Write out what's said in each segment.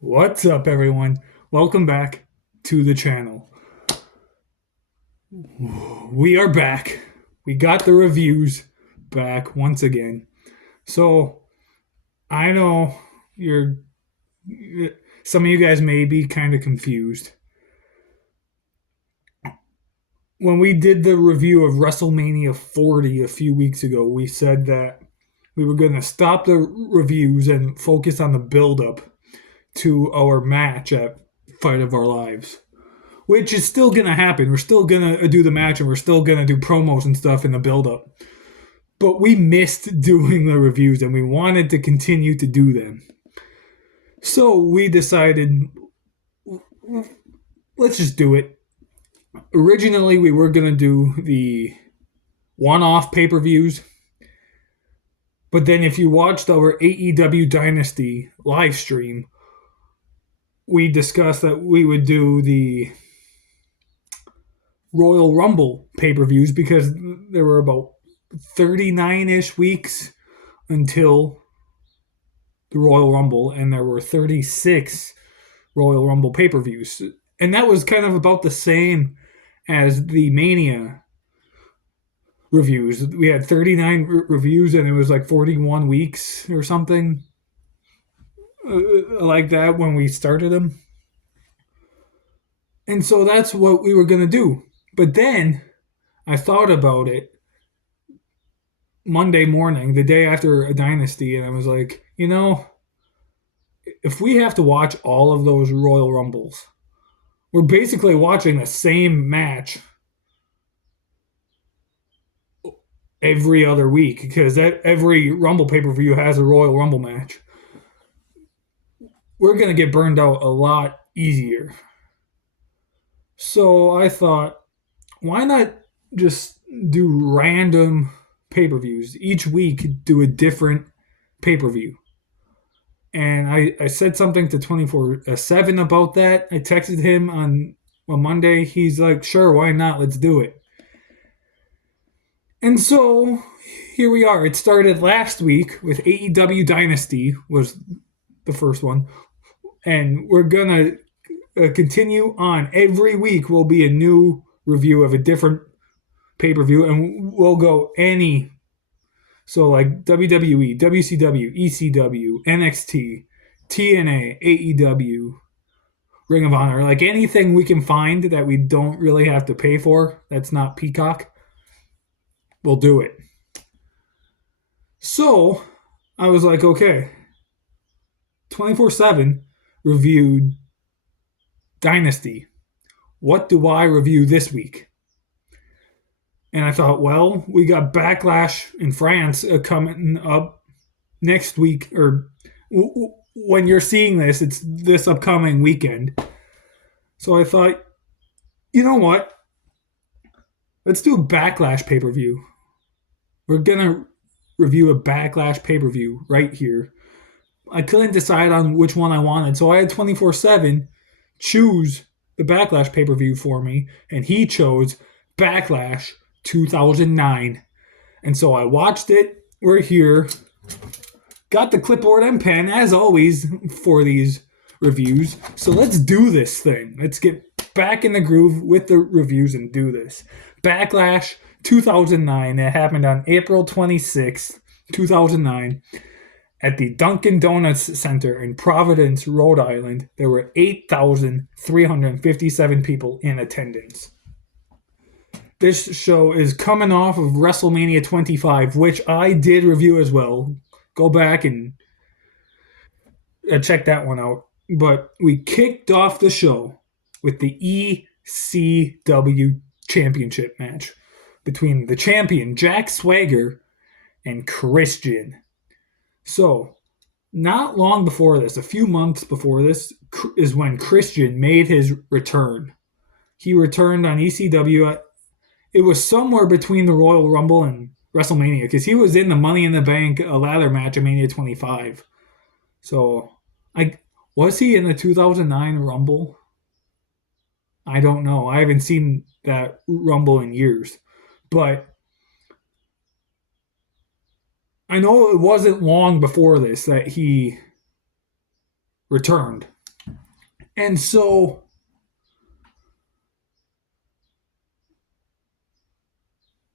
What's up, everyone? Welcome back to the channel. We are back. We got the reviews back once again. So, I know you're some of you guys may be kind of confused. When we did the review of WrestleMania 40 a few weeks ago, we said that we were going to stop the reviews and focus on the build up to our match at Fight of Our Lives, which is still gonna happen. We're still gonna do the match and we're still gonna do promos and stuff in the build up. But we missed doing the reviews and we wanted to continue to do them. So we decided, let's just do it. Originally, we were gonna do the one off pay per views. But then, if you watched our AEW Dynasty live stream, we discussed that we would do the Royal Rumble pay per views because there were about 39-ish weeks until the Royal Rumble, and there were 36 Royal Rumble pay per views. And that was kind of about the same as the Mania reviews. We had 39 reviews, and it was like 41 weeks or something like that when we started them. And so that's what we were going to do. But then I thought about it Monday morning, the day after a Dynasty, and I was like, if we have to watch all of those Royal Rumbles, we're basically watching the same match every other week because every Rumble pay-per-view has a Royal Rumble match. We're going to get burned out a lot easier. So I thought, why not just do random pay-per-views? Each week, do a different pay-per-view. And I said something to 24/7 about that. I texted him on Monday. He's like, sure, why not? Let's do it. And so here we are. It started last week with AEW Dynasty was the first one. And we're going to continue on. Every week will be a new review of a different pay-per-view. And we'll go any. So like WWE, WCW, ECW, NXT, TNA, AEW, Ring of Honor, like anything we can find that we don't really have to pay for, that's not Peacock, we'll do it. So I was like, okay, 24/7 reviewed Dynasty. What do I review this week? And I thought, well, we got Backlash in France coming up next week, or when you're seeing this, it's this upcoming weekend. So I thought, you know what? Let's do a Backlash pay-per-view. We're going to review a Backlash pay-per-view right here. I couldn't decide on which one I wanted, so I had 24/7 choose the Backlash pay-per-view for me, and he chose Backlash 2009. And so I watched it. We're here. Got the clipboard and pen, as always, for these reviews. So let's do this thing. Let's get back in the groove with the reviews and do this. Backlash 2009. It happened on April 26th, 2009. At the Dunkin' Donuts Center in Providence, Rhode Island. There were 8,357 people in attendance. This show is coming off of WrestleMania 25, which I did review as well. Go back and check that one out. But we kicked off the show with the ECW Championship match between the champion, Jack Swagger, and Christian. So, not long before this, a few months before this, is when Christian made his return. He returned on ECW. It was somewhere between the Royal Rumble and WrestleMania because he was in the Money in the Bank ladder match at Mania 25. So, was he in the 2009 Rumble? I don't know. I haven't seen that Rumble in years. But I know it wasn't long before this that he returned. And so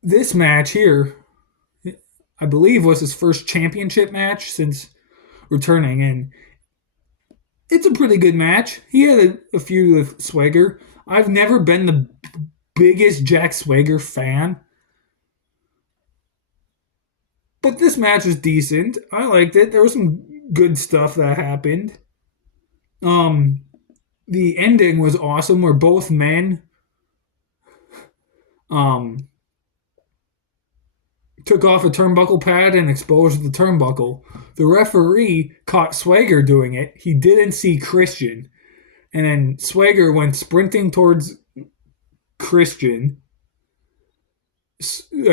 this match here, I believe, was his first championship match since returning, and it's a pretty good match. He had a few with Swagger. I've never been the biggest Jack Swagger fan, but this match was decent. I liked it. There was some good stuff that happened. Um, the ending was awesome, where both men um took off a turnbuckle pad and exposed the turnbuckle. The referee caught Swagger doing it. He didn't see Christian. And then Swagger went sprinting towards Christian.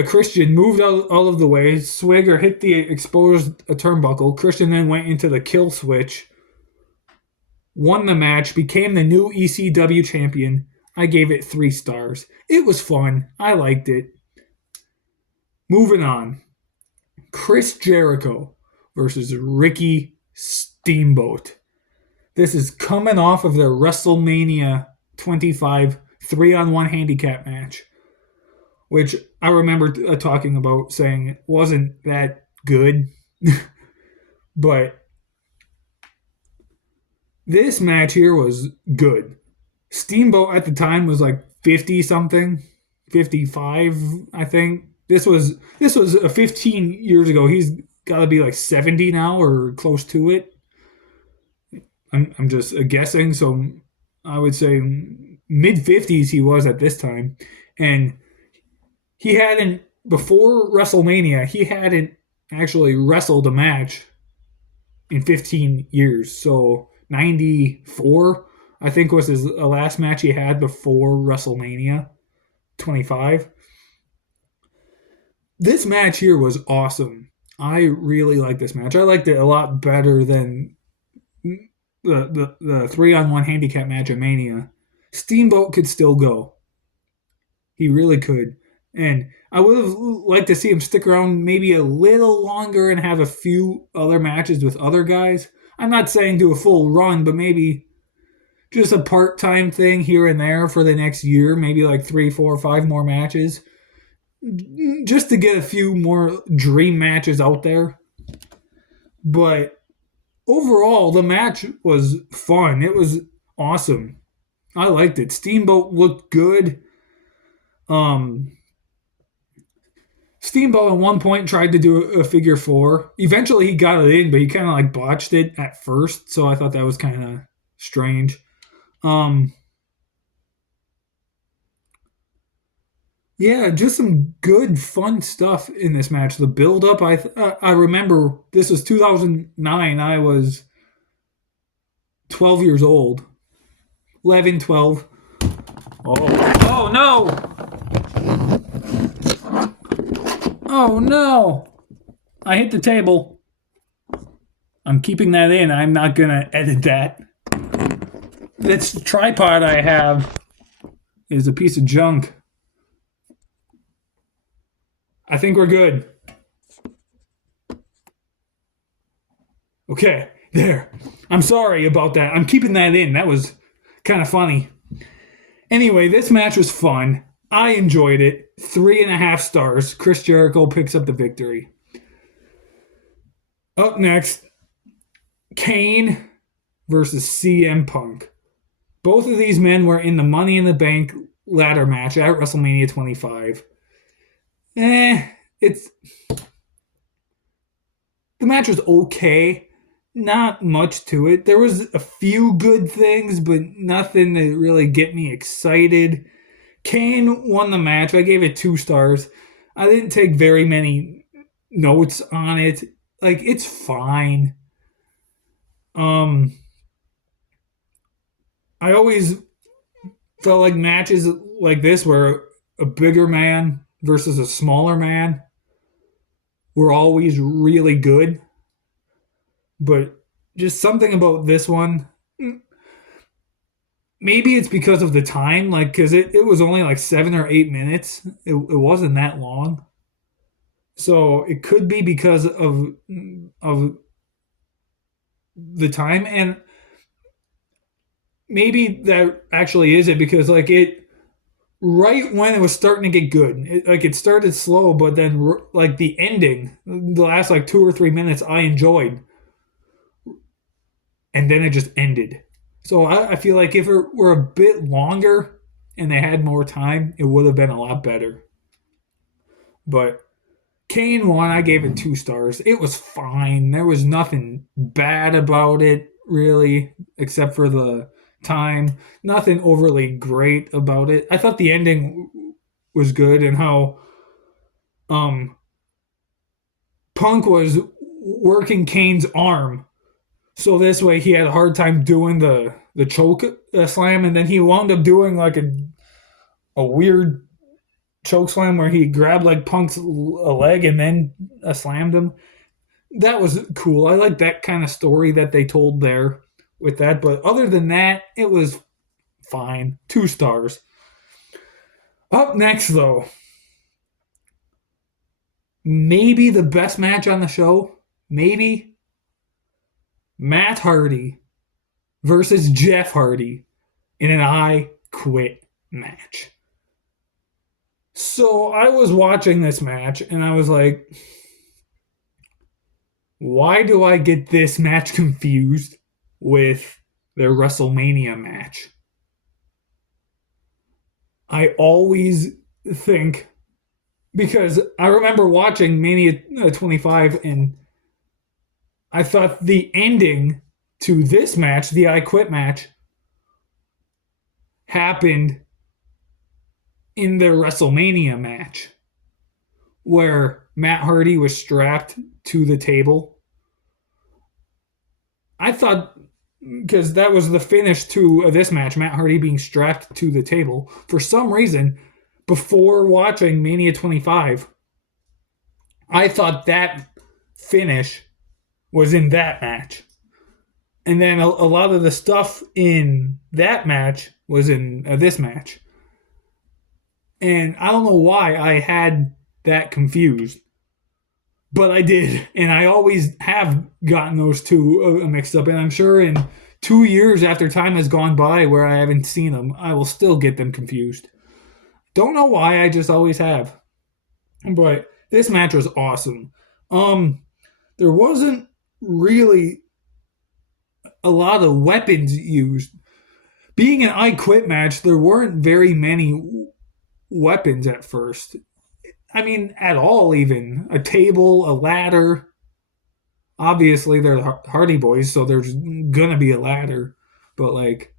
Christian moved out of the way. Swagger hit the exposed turnbuckle. Christian then went into the kill switch, won the match, became the new ECW champion. I gave it 3 stars. It was fun. I liked it. Moving on. Chris Jericho versus Ricky Steamboat. This is coming off of their WrestleMania 25 3-on-1 handicap match, which I remember talking about saying it wasn't that good. But this match here was good. Steamboat at the time was like 50 something, 55, I think. This was 15 years ago. He's got to be like 70 now or close to it. I'm just guessing, so I would say mid 50s he was at this time. And he hadn't, before WrestleMania, he hadn't actually wrestled a match in 15 years. So 94, I think, was his last match he had before WrestleMania 25. This match here was awesome. I really liked this match. I liked it a lot better than the 3-on-1 handicap match at Mania. Steamboat could still go. He really could. And I would have liked to see him stick around maybe a little longer and have a few other matches with other guys. I'm not saying do a full run, but maybe just a part-time thing here and there for the next year, maybe like 3, 4, 5 more matches, just to get a few more dream matches out there. But overall, the match was fun. It was awesome. I liked it. Steamboat looked good. Steamboat at one point tried to do a figure 4. Eventually he got it in, but he kind of like botched it at first, so I thought that was kind of strange. Yeah, just some good fun stuff in this match. The build up, I remember this was 2009. I was 12 years old. 11, 12. Oh no! Oh no! I hit the table. I'm keeping that in. I'm not going to edit that. This tripod I have is a piece of junk. I think we're good. Okay, there. I'm sorry about that. I'm keeping that in. That was kind of funny. Anyway, this match was fun. I enjoyed it. 3.5 stars. Chris Jericho picks up the victory. Up next, Kane versus CM Punk. Both of these men were in the Money in the Bank ladder match at WrestleMania 25. The match was okay. Not much to it. There was a few good things, but nothing to really get me excited. Kane won the match. I gave it 2 stars. I didn't take very many notes on it. Like, it's fine. I always felt like matches like this where a bigger man versus a smaller man were always really good. But just something about this one, maybe it's because of the time, like, because it was only like 7 or 8 minutes. It wasn't that long. So it could be because of the time. And maybe that actually is it because like it right when it was starting to get good, it started slow, but then like the ending, the last like 2 or 3 minutes, I enjoyed, and then it just ended. So I feel like if it were a bit longer and they had more time, it would have been a lot better. But Kane won. I gave it 2 stars. It was fine. There was nothing bad about it, really, except for the time. Nothing overly great about it. I thought the ending was good and how um, Punk was working Kane's arm. So this way he had a hard time doing the choke slam, and then he wound up doing like a weird choke slam where he grabbed like Punk's a leg and then slammed him. That was cool. I like that kind of story that they told there with that. But other than that, it was fine. 2 stars. Up next, though, maybe the best match on the show. Maybe Matt Hardy versus Jeff Hardy in an I Quit match. So I was watching this match and I was like, why do I get this match confused with their WrestleMania match? I always think, because I remember watching Mania 25 and I thought the ending to this match, the I Quit match, happened in their WrestleMania match where Matt Hardy was strapped to the table. I thought, because that was the finish to this match, Matt Hardy being strapped to the table. For some reason, before watching Mania 25, I thought that finish was in that match. And then a lot of the stuff in that match was in this match. And I don't know why I had that confused. But I did. And I always have gotten those two mixed up. And I'm sure in 2 years after time has gone by where I haven't seen them, I will still get them confused. Don't know why, I just always have. But this match was awesome. There wasn't really a lot of weapons used. Being an I Quit match, there weren't very many weapons at first. I mean, at all, even. A table, a ladder. Obviously, they're Hardy Boys, so there's gonna be a ladder. But, like,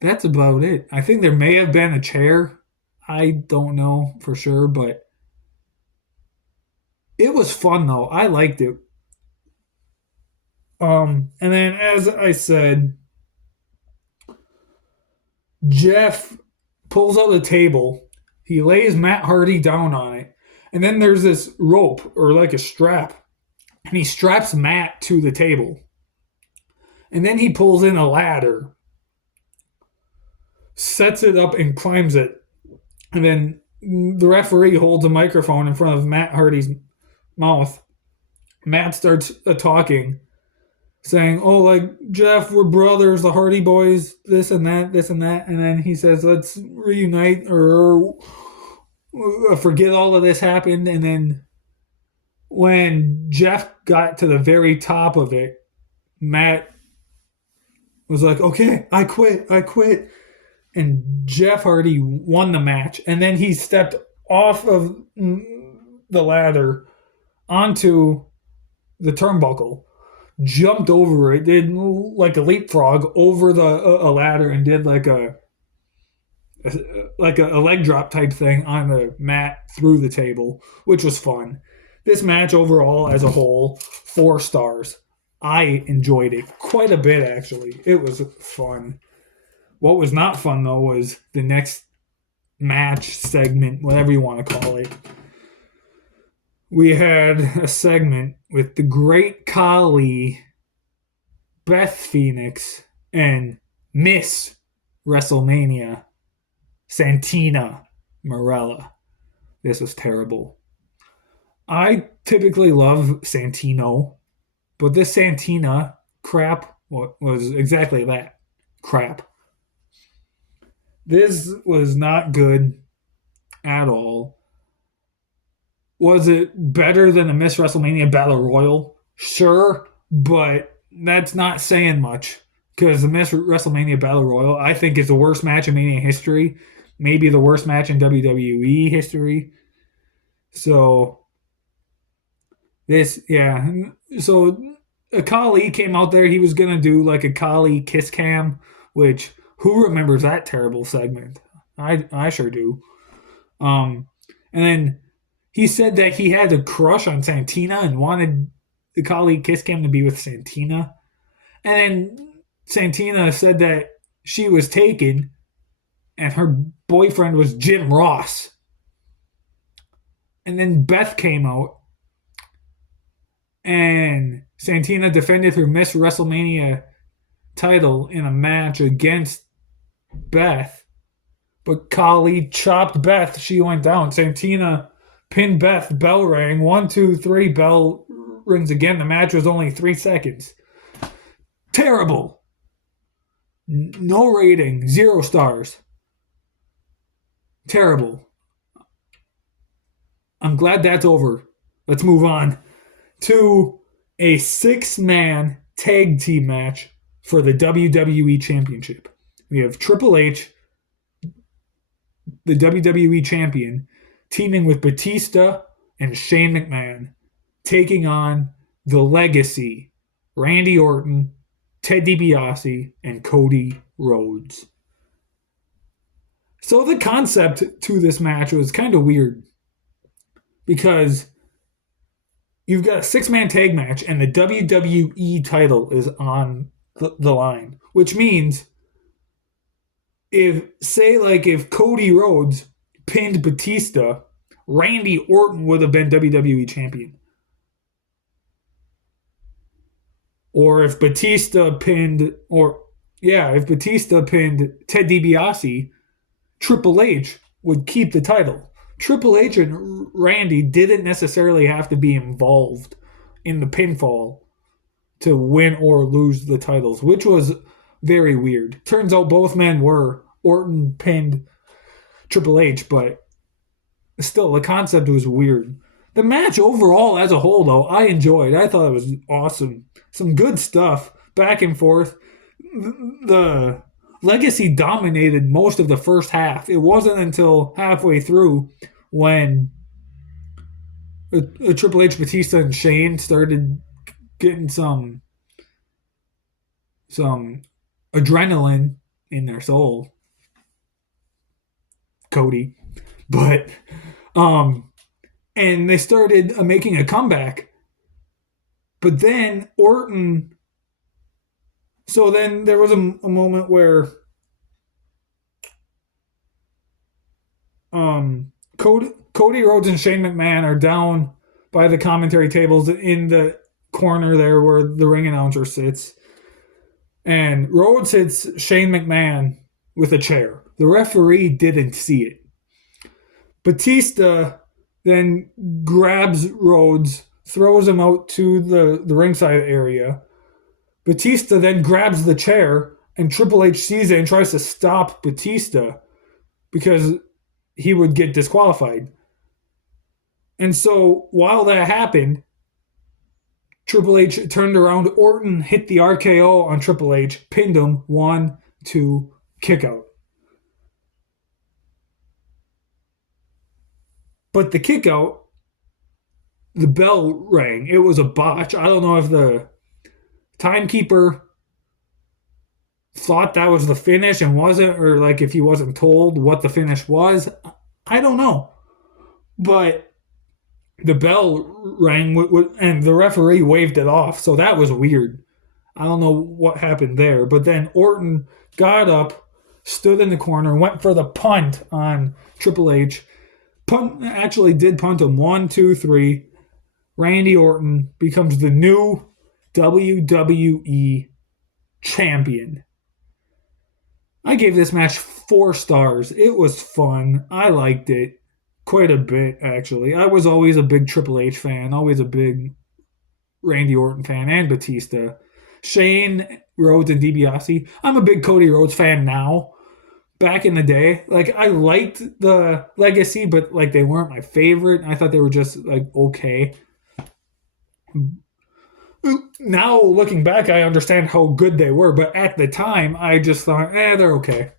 that's about it. I think there may have been a chair. I don't know for sure, but it was fun, though. I liked it. And then, as I said, Jeff pulls out a table. He lays Matt Hardy down on it. And then there's this rope or like a strap. And he straps Matt to the table. And then he pulls in a ladder, sets it up, and climbs it. And then the referee holds a microphone in front of Matt Hardy's mouth. Matt starts talking, saying, "Oh, like Jeff, we're brothers, the Hardy Boys, this and that, this and that." And then he says, "Let's reunite or forget all of this happened." And then when Jeff got to the very top of it, Matt was like, "Okay, I quit, I quit." And Jeff Hardy won the match. And then he stepped off of the ladder onto the turnbuckle, jumped over it, did like a leapfrog over the a ladder, and did like a leg drop type thing on the mat through the table, which was fun. This match overall, as a whole, 4 stars. I enjoyed it quite a bit, actually. It was fun. What was not fun, though, was the next match segment, whatever you want to call it. We had a segment with the Great Khali, Beth Phoenix, and Miss WrestleMania, Santina Marella. This was terrible. I typically love Santino, but this Santina crap was exactly that. crap. This was not good at all. Was it better than the Miss WrestleMania Battle Royal? Sure, but that's not saying much because the Miss WrestleMania Battle Royal, I think, is the worst match in Mania history, maybe the worst match in WWE history. So this, yeah. So Akali came out there. He was gonna do like a Kali kiss cam, which who remembers that terrible segment? I sure do. And then he said that he had a crush on Santina and wanted the Kali kiss cam to be with Santina. And then Santina said that she was taken and her boyfriend was Jim Ross. And then Beth came out and Santina defended her Miss WrestleMania title in a match against Beth. But Kali chopped Beth. She went down. Santina pinned Beth. Bell rang. 1, 2, 3. Bell rings again. The match was only 3 seconds. Terrible. No rating. 0 stars. Terrible. I'm glad that's over. Let's move on to a 6-man tag team match for the WWE Championship. We have Triple H, the WWE Champion, teaming with Batista and Shane McMahon, taking on The Legacy, Randy Orton, Ted DiBiase, and Cody Rhodes. So the concept to this match was kind of weird because you've got a 6-man tag match and the WWE title is on the line, which means if Cody Rhodes pinned Batista, Randy Orton would have been WWE champion. Or if Batista pinned Ted DiBiase, Triple H would keep the title. Triple H and Randy didn't necessarily have to be involved in the pinfall to win or lose the titles, which was very weird. Turns out both men were. Orton pinned Triple H, but still, the concept was weird. The match overall, as a whole, though, I enjoyed. I thought it was awesome. Some good stuff, back and forth. The Legacy dominated most of the first half. It wasn't until halfway through when Triple H, Batista, and Shane started getting some adrenaline in their soul. Cody. But and they started making a comeback. But then Orton. So then there was a moment where Cody Rhodes and Shane McMahon are down by the commentary tables in the corner there where the ring announcer sits. And Rhodes hits Shane McMahon with a chair. The referee didn't see it. Batista then grabs Rhodes, throws him out to the ringside area. Batista then grabs the chair, and Triple H sees it and tries to stop Batista because he would get disqualified. And so while that happened, Triple H turned around. Orton hit the RKO on Triple H, pinned him, 1, 2, kick out. But the kick out, the bell rang. It was a botch. I don't know if the timekeeper thought that was the finish and wasn't, or like if he wasn't told what the finish was. I don't know. But the bell rang and the referee waved it off. So that was weird. I don't know what happened there. But then Orton got up, stood in the corner, went for the punt on Triple H. Actually did punt him. 1, 2, 3. Randy Orton becomes the new WWE champion. I gave this match 4 stars. It was fun. I liked it quite a bit, actually. I was always a big Triple H fan, always a big Randy Orton fan, and Batista. Shane Rhodes and DiBiase. I'm a big Cody Rhodes fan now. Back in the day, like I liked the Legacy, but like they weren't my favorite. I thought they were just like okay. Now looking back, I understand how good they were, but at the time, I just thought, they're okay.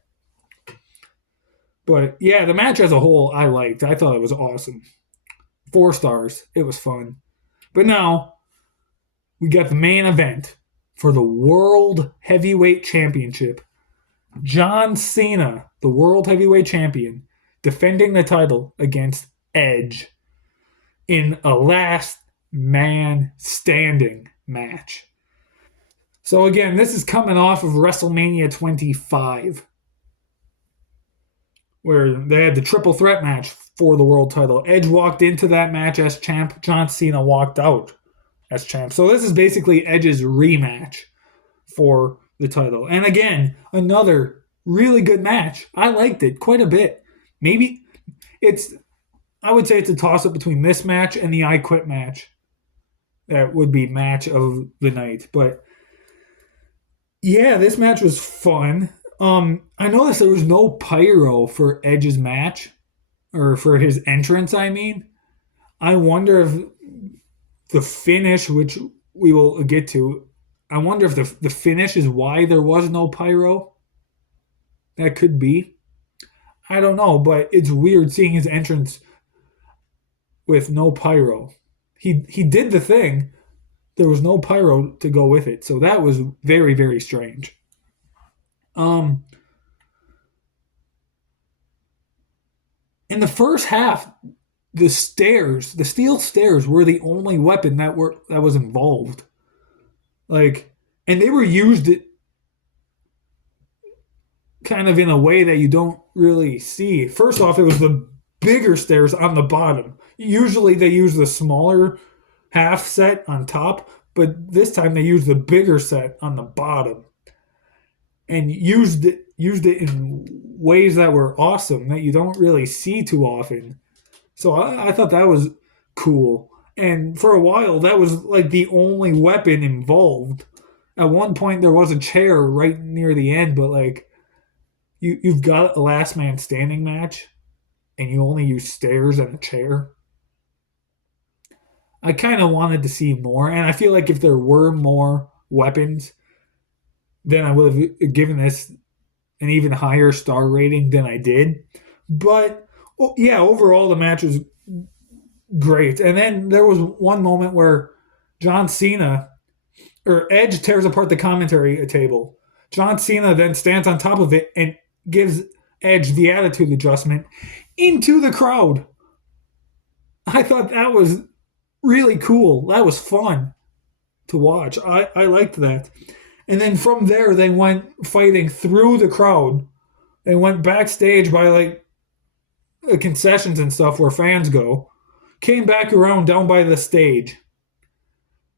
But yeah, the match as a whole, I liked. I thought it was awesome. 4 stars. It was fun. But now we got the main event for the World Heavyweight Championship. John Cena, the World Heavyweight Champion, defending the title against Edge in a last man standing match. So again, this is coming off of WrestleMania 25, where they had the triple threat match for the world title. Edge walked into that match as champ. John Cena walked out as champ. So this is basically Edge's rematch for the title. And again, another really good match. I liked it quite a bit. Maybe I would say it's a toss-up between this match and the I Quit match. That would be match of the night. But yeah, this match was fun. I noticed there was no pyro for Edge's match, or for his entrance, I mean. I wonder if the finish, which we will get to, I wonder if the finish is why there was no pyro. That could be. I don't know, but it's weird seeing his entrance with no pyro. He did the thing. There was no pyro to go with it. So that was very, very strange. In the first half, the steel stairs were the only weapon that was involved. Like, and they were used kind of in a way that you don't really see. First off, it was the bigger stairs on the bottom. Usually they use the smaller half set on top, but this time they used the bigger set on the bottom and used it in ways that were awesome that you don't really see too often. So I thought that was cool. And for a while, that was like the only weapon involved. At one point, there was a chair right near the end, but like you've got a last man standing match, and you only use stairs and a chair. I kind of wanted to see more, and I feel like if there were more weapons, then I would have given this an even higher star rating than I did. But well, yeah, overall the match was great. And then there was one moment where John Cena or Edge tears apart the commentary table. John Cena then stands on top of it and gives Edge the attitude adjustment into the crowd. I thought that was really cool. That was fun to watch. I liked that. And then from there, they went fighting through the crowd. They went backstage by like the concessions and stuff where fans go. Came back around down by the stage.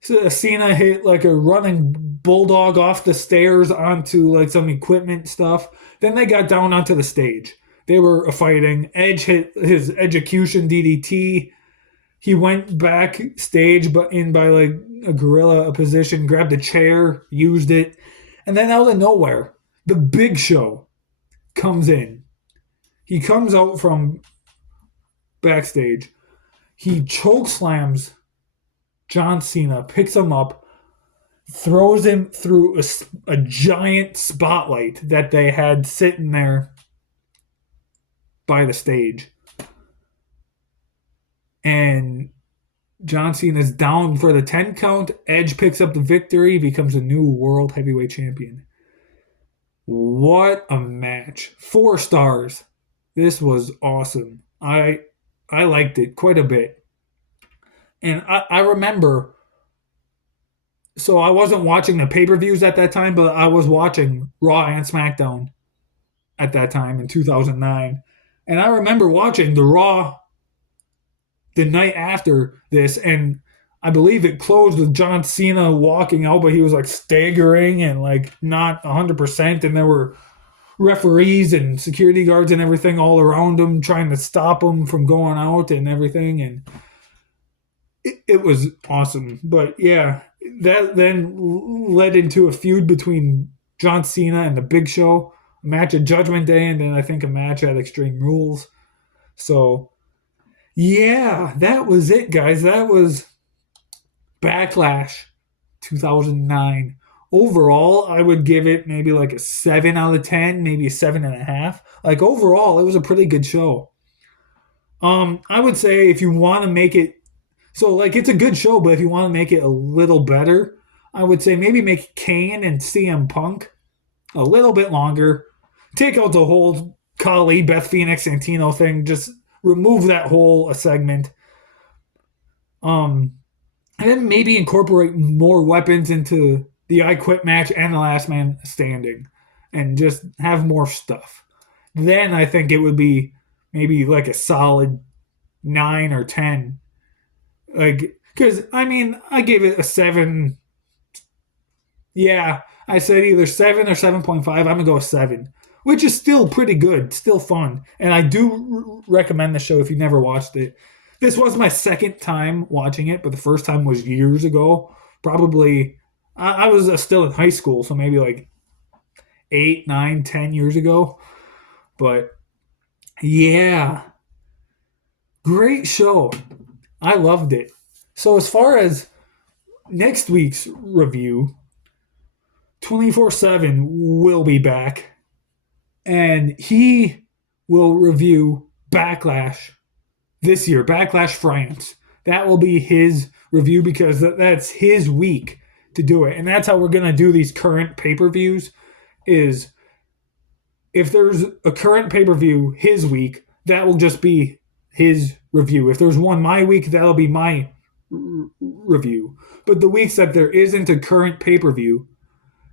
So Cena hit like a running bulldog off the stairs onto like some equipment stuff. Then they got down onto the stage. They were fighting. Edge hit his execution DDT. He went backstage, but in by like a gorilla position, grabbed a chair, used it, and then out of nowhere, the Big Show comes in. He comes out from backstage. He chokeslams John Cena, picks him up, throws him through a giant spotlight that they had sitting there by the stage. And John Cena's down for the 10 count. Edge picks up the victory, becomes a new World Heavyweight Champion. What a match. 4 stars. This was awesome. I liked it quite a bit. And I remember, so I wasn't watching the pay-per-views at that time, but I was watching Raw and SmackDown at that time in 2009. And I remember watching the Raw the night after this, and I believe it closed with John Cena walking out, but he was like staggering and like not 100%, and there were referees and security guards and everything all around him trying to stop him from going out and everything, and it was awesome. But yeah, that then led into a feud between John Cena and the Big Show, a match at Judgment Day, and then I think a match at Extreme Rules. So yeah, that was it, guys. That was Backlash 2009. Overall, I would give it maybe like a 7 out of 10, maybe a 7.5. Like overall, it was a pretty good show. I would say if you want to make it so like it's a good show, but if you want to make it a little better, I would say maybe make Kane and CM Punk a little bit longer. Take out the whole Kali, Beth Phoenix, Santino thing. Just remove that whole segment. Um, and then maybe incorporate more weapons into the I Quit match and the Last Man Standing, and just have more stuff. Then I think it would be maybe like a solid 9 or 10. Like, because I mean, I gave it a 7. Yeah, I said either 7 or 7.5. I'm gonna go with 7, which is still pretty good, still fun, and I do recommend the show if you never watched it. This was my second time watching it, but the first time was years ago. Probably, I was still in high school, so maybe like 8, 9, 10 years ago. But yeah, great show. I loved it. So as far as next week's review, 24/7 will be back, and he will review Backlash this year, Backlash France. That will be his review because that's his week to do it, and that's how we're gonna do these current pay-per-views. Is if there's a current pay-per-view his week, that will just be his review. If there's one my week, that'll be my review. But the weeks that there isn't a current pay-per-view,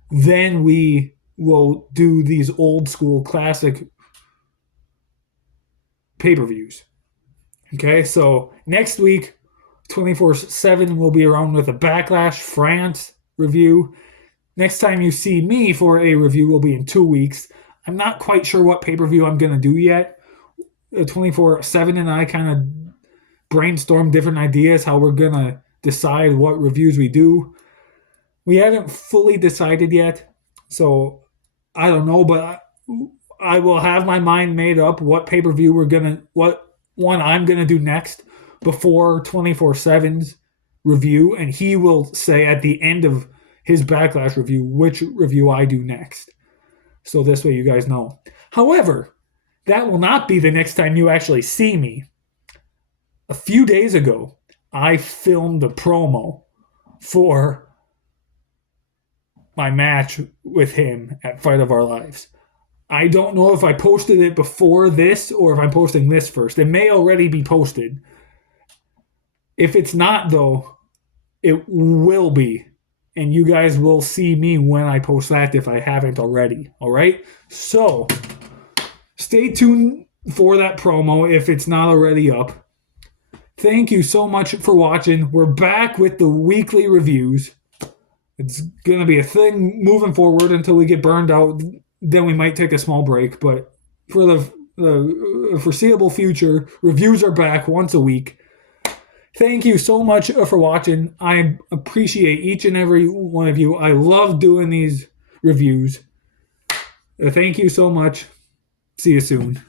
then we will do these old school classic pay-per-views. Okay, so next week, 24/7 will be around with a Backlash France review. Next time you see me for a review will be in 2 weeks. I'm not quite sure what pay-per-view I'm going to do yet. 24/7 and I kind of brainstorm different ideas how we're going to decide what reviews we do. We haven't fully decided yet, so I don't know, but I will have my mind made up what pay-per-view what one I'm gonna do next before 24/7's review, and he will say at the end of his Backlash review which review I do next. So this way you guys know. However, that will not be the next time you actually see me. A few days ago, I filmed a promo for my match with him at Fight of Our Lives. I don't know if I posted it before this or if I'm posting this first. It may already be posted. If it's not, though, it will be. And you guys will see me when I post that if I haven't already. All right? So, stay tuned for that promo if it's not already up. Thank you so much for watching. We're back with the weekly reviews. It's going to be a thing moving forward until we get burned out. Then we might take a small break. But for the foreseeable future, reviews are back once a week. Thank you so much for watching. I appreciate each and every one of you. I love doing these reviews. Thank you so much. See you soon.